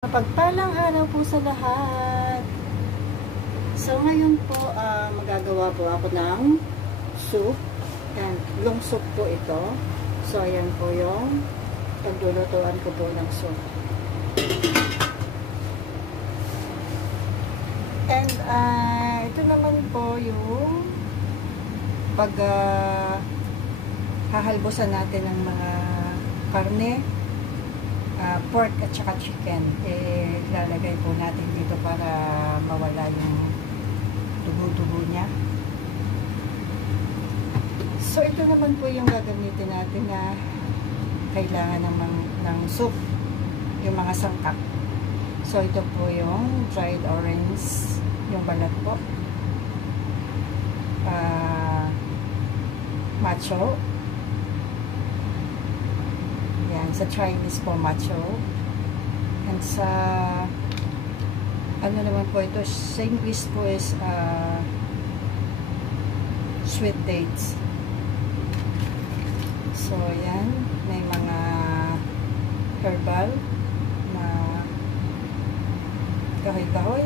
Mapagpalang araw po sa lahat. So ngayon po magagawa po ako ng soup. And long soup po ito. So ayan po yung paglulutuan ko po ng soup. And ito naman po yung pag hahalbosan natin ng mga karne, pork at saka chicken. Lalagay po natin dito para mawala yung dugo-dugo niya. So ito naman po yung gagamitin natin na kailangan ng soup, yung mga sangkap. So ito po yung dried orange, yung balat po, macho. Yan, sa Chinese po macho. And sa ano naman po ito, sa English po is sweet dates. So yan, may mga herbal na kahoy-kahoy.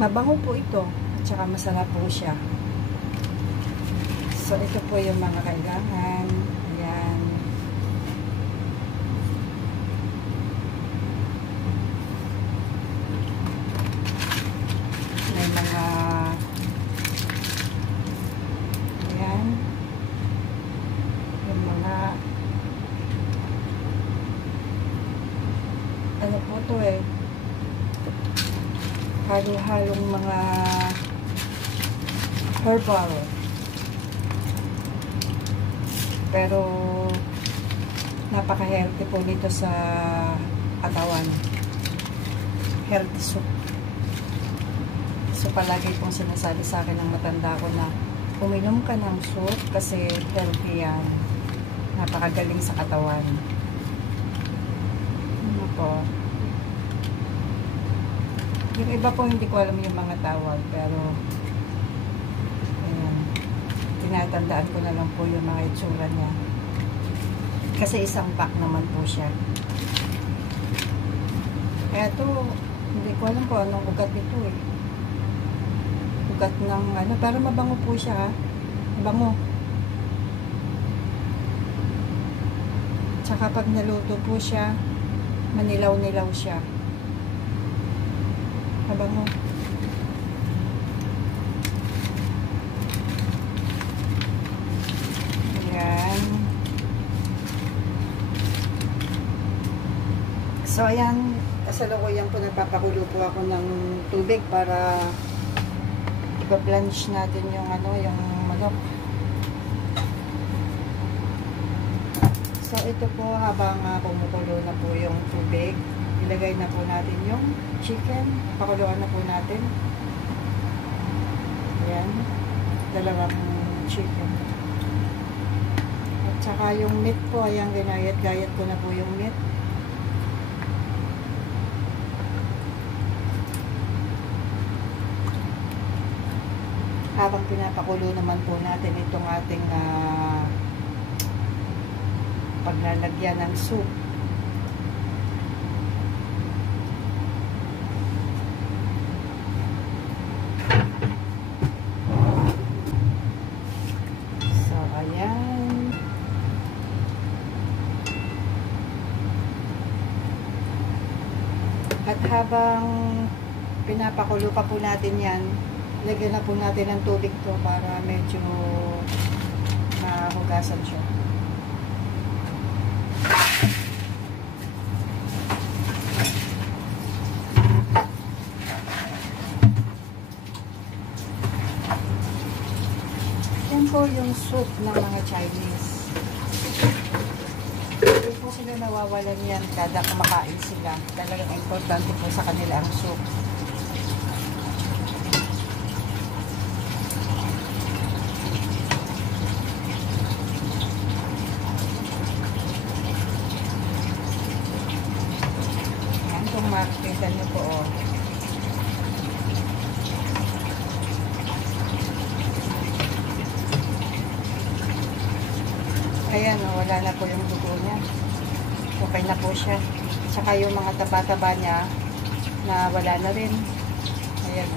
Mabango po ito at saka masarap po siya. So ito po yung mga kailangan. Ayan. May mga ayan. Yung mga ano po to halo-halong mga herbal. Pero napaka-healthy po nito sa katawan. Healthy soup. So palagi pong sinasabi sa akin ng matanda ko na uminom ka ng soup kasi healthy yan. Napakagaling sa katawan. Ano po? Yung iba po hindi ko alam yung mga tawag, pero ayan, tinatandaan ko na lang po yung mga itsura niya. Kasi isang pack naman po siya. Eto, hindi ko alam po anong ugat nito ugat ng ano, pero mabango po siya ha. Mabango. Tsaka pag naluto po siya, manilaw-nilaw siya. Mabango. Ayan. So, ayan. Kasalukuyan po nagpapakulo po ako ng tubig para ipa-blanch natin yung ano, yung manok. So, ito po habang kumukulo na po yung tubig, ilagay na po natin yung chicken. Pakuluan na po natin. Ayan. Dalawang chicken. At saka yung meat po, ayan, ginayat-gayat ko na po yung meat. Habang pinapakulo naman po natin itong ating paglalagyan ng soup. So, ayan. At habang pinapakulo pa po natin yan, lagyan na po natin ng tubig to para medyo mahugasan siya. Yan po yung soup ng mga Chinese. Hindi po sila nawawalan yan kada kumakain sila. Talagang importante po sa kanila ang soup. Yan, kung makikita nyo po Ayan, wala na po yung dugo niya. Okay na po siya. Saka yung mga taba-taba niya, na wala na rin. Ayan.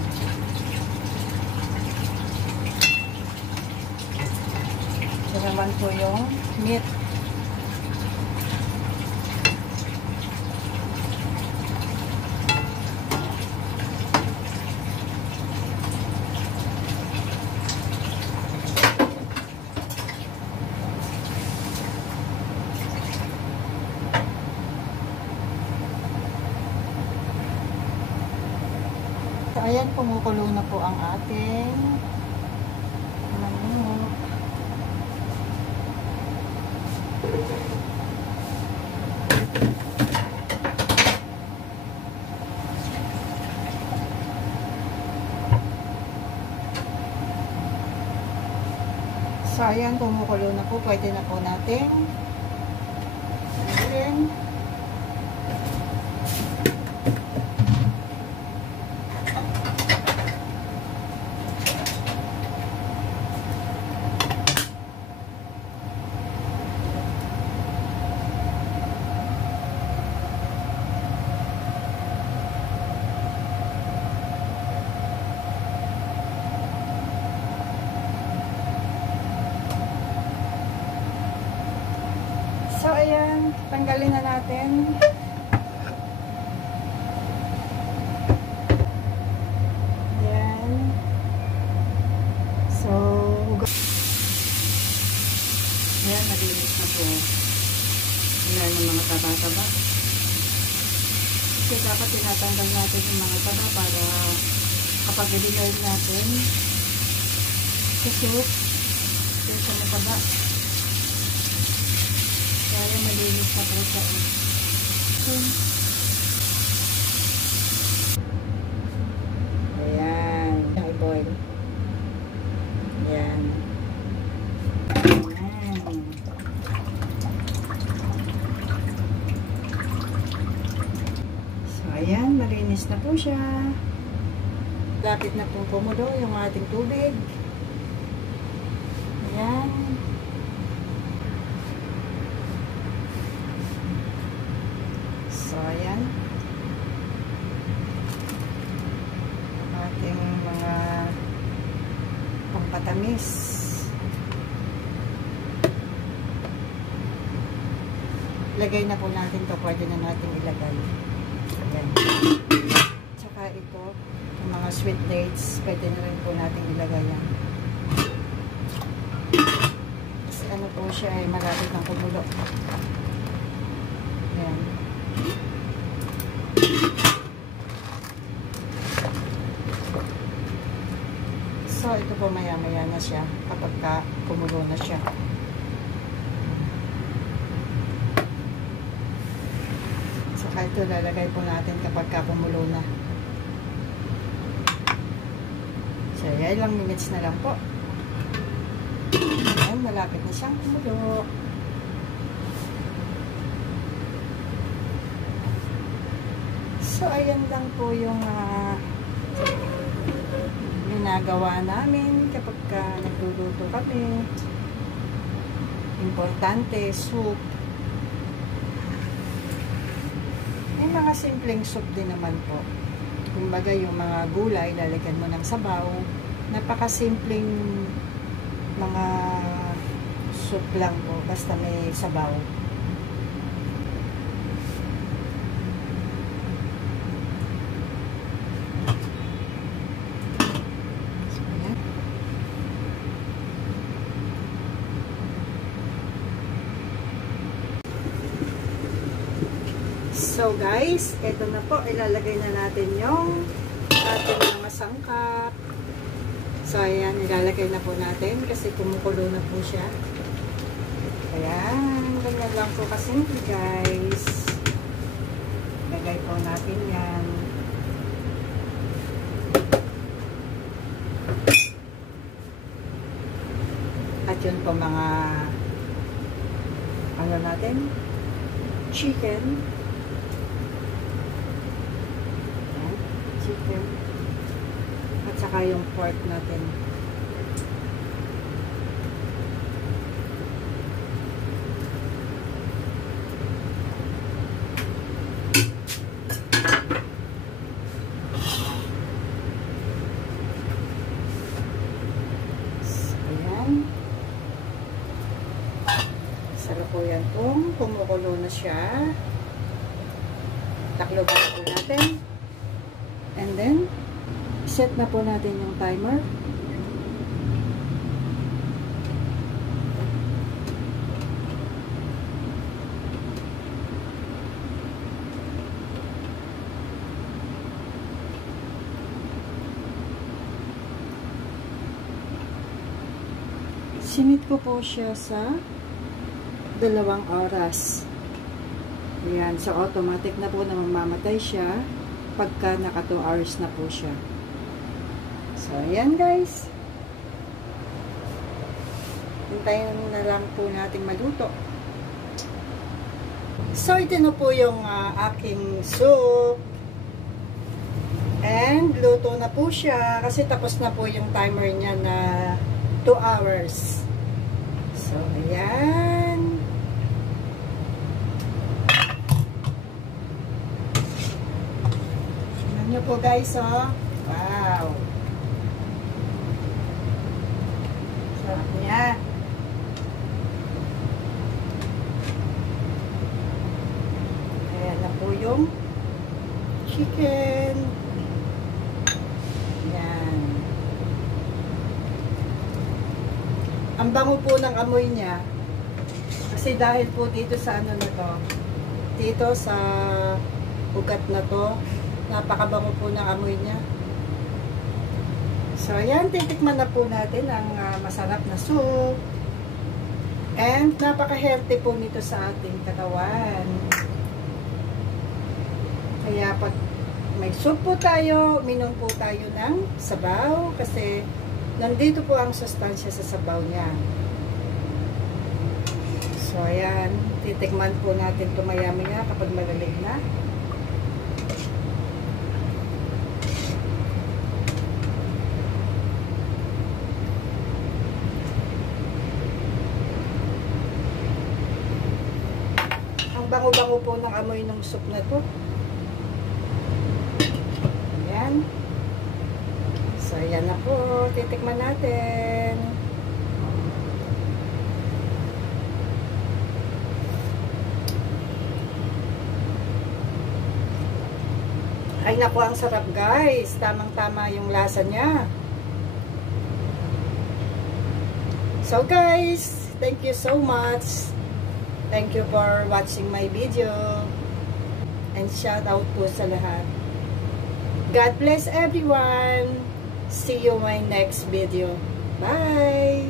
Ito naman po yung meat. So, ayan, kumukulo na po ang ating manok. So, ayan, kumukulo na po. Pwede na po natin tanggalin. So, ayan, tanggalin na natin. Ayan. So, ayan, malinis na po. Wala ng mga taba-taba. Kasi dapat tinatanggal natin yung mga taba para kapag i-deliver natin sa soup, yung sa mataba. Kaya malinis na po siya. Ayan. I-boil. Ayan. Ayan. So, ayan. Malinis na po siya. Lapit na po kumulo yung ating tubig. Ayan. So, ayan. Ating mga pampatamis. Lagay na po natin to. Pwede na natin ilagay. Ayan. Tsaka ito, yung mga sweet dates, pwede na rin po natin ilagay yan. Kasi ano po siya ay malapit ng kumulo. Ayan. So, ito po maya-maya na siya kapag kumulo na siya. Saka ito lalagay po natin kapag kumulo na. So, ilang minutes na lang po. Ayan, malapit na siyang kumulo. So, ayan lang po yung ginagawa namin kapag nagluluto kami. Importante, soup. May mga simpleng soup din naman po. Kumbaga yung mga gulay, lalagyan mo ng sabaw. Napakasimpleng mga soup lang po, basta may sabaw. So guys, eto na po, ilalagay na natin yung ating mga sangkap. So ayan, ilalagay na po natin kasi kumukulo na po siya. Ayan, ganyan lang po kasimple guys. Lagay po natin yan. At yun po mga ano natin, chicken. Chicken. At saka yung pork natin. pong kumukulo na siya. Takloban po natin. And then, set na po natin yung timer. Sinit ko po siya sa 2 oras. Ayan. So, automatic na po na mamamatay siya pagka naka 2 hours na po siya. So, ayan guys. Hintayin na lang po natin maluto. So, ito na po yung aking soup. And, luto na po siya kasi tapos na po yung timer niya na 2 hours. So, ayan. Tignan nyo po guys, oh. Wow. Sarap niya. Ayan na po yung chicken. Ayan. Ang bango po ng amoy niya. Kasi dahil po dito sa ano na to, dito sa ugat na to, napakabango po ng amoy niya. So, ayan, titikman na po natin ang masarap na soup. And, napaka-healthy po nito sa ating katawan. Kaya, pag may soup po tayo, minom po tayo ng sabaw kasi nandito po ang sustansya sa sabaw niya. So, ayan. Titikman po natin ito maya-maya kapag malalig na. Ang bango-bango po ng amoy ng soup na to. Ayan. So, ayan na po. Titikman natin. Ay, naku, ang sarap guys. Tamang-tama yung lasa niya. So, guys, thank you so much. Thank you for watching my video. And shout out po sa lahat. God bless everyone. See you in my next video. Bye!